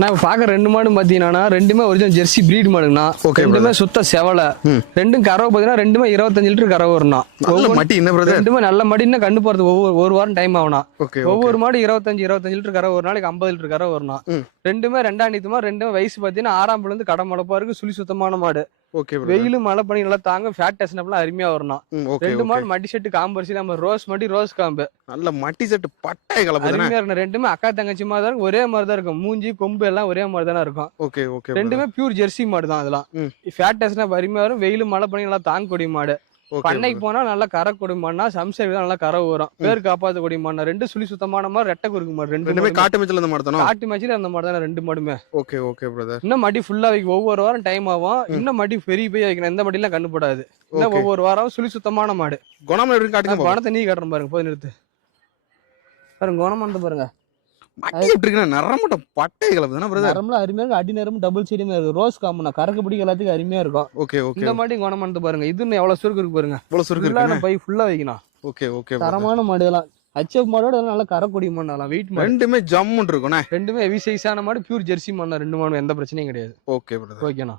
நான் பாக்குற ரெண்டு மாடும் பாத்தீங்கன்னா ரெண்டுமே ஒரிஜினல் ஜெர்சி பிரீட் மாடுங்கண்ணா. ரெண்டுமே சுத்த செவலை. ரெண்டும் கறவை பாத்தீங்கன்னா ரெண்டுமே 25 லிட்டர் கறவை வரணும். ரெண்டுமே நல்ல மடின்னா கண்ணு போறது ஒரு வாரம் டைம் ஆகணும். ஒவ்வொரு மாடு 25 லிட்டர் கறவை ஒரு நாளைக்கு 50 லிட்டர் கறவை வரணும். ரெண்டுமே ரெண்டாண்டித்துமா. ரெண்டுமே வயசு பாத்தீங்கன்னா 6ஆம் இருந்து கடை முளைப்பா இருக்கு. சுழி சுத்தமான மாடு. வெயிலு மழை பண்ணி நல்லா தாங்க. ஃபேட் டெஸ்ட் அருமையா வரணும். ரெண்டு மாடு மட்டி செட்டு காம்பரிசி நம்ம ரோஸ் மடி ரோஸ் காம்பு நல்ல மட்டி செட்டு பட்டை கலப்பு. ரெண்டுமே அக்கா தங்கச்சி மாதிரி தான் ஒரே மாதிரி தான் இருக்கும். மூஞ்சி கொம்பு எல்லாம் ஒரே மாதிரி தானே இருக்கும். ரெண்டுமே பியூர் ஜெர்சி மாடு தான். அதெல்லாம் ஃபேட் டெஸ்ட் அருமையா வரும். வெயிலு மழை பண்ணி நல்லா தாங்கக்கூடிய மாடு. பண்ணைக்கு போனா நல்லா கரை கொடி மாடுனா சம்சரி நல்லா கரை வரும். பேர் காப்பாத்த கொடி மாடுனா. ரெண்டு சுழி சுத்தமான மாதிரி ரெட்டை குறுக்கு மாடு. ரெண்டுமே காட்டு மேய்ச்சல் அந்த மாடு தானே. காட்டு மேய்ச்சல் அந்த மாடு தானே ரெண்டு மாடுமே. Okay okay brother. இன்னும் மடி ஃபுல்லா வைக்கும். ஒவ்வொரு வாரம் டைம் ஆகும். இன்னும் மடி பெரிய பெரிய வைக்கணும். எந்த மடியெல்லாம் கண்ணு போடாது. இன்னும் ஒவ்வொரு வாரம் சுழி சுத்தமான மாடு. குணம் காட்டுங்க. குணத்தை நீ காட்டுறேன் பாருங்க. போய் நிறுத்து பாருங்க. குணம் பாருங்க. அடி நேரம் டபுள் சைடுமே இருக்கு. ரோஸ் காம்பு கறக்கு பிடிக்க எல்லாத்துக்கும் அருமையா இருக்கும். இந்த மாடி குணமானது பாருங்க. இது எவ்வளவு சுருக்கு இருக்கு பாருங்க. பை ஃபுல்லா வைக்கணும். தரமான மாடு எல்லாம். ஹெச்எஃப் மாடோட நல்லா கரக்கூடிய மாடு. வெயிட் மாடு. ரெண்டுமே ஜம்முன்னு இருக்கும். ரெண்டுமே ஹெவி சைஸான மாடு. பியூர் ஜெர்சி மாடு. ரெண்டு மாடும் எந்த பிரச்சனையும் கிடையாது. ஓகே ஓகேண்ணா.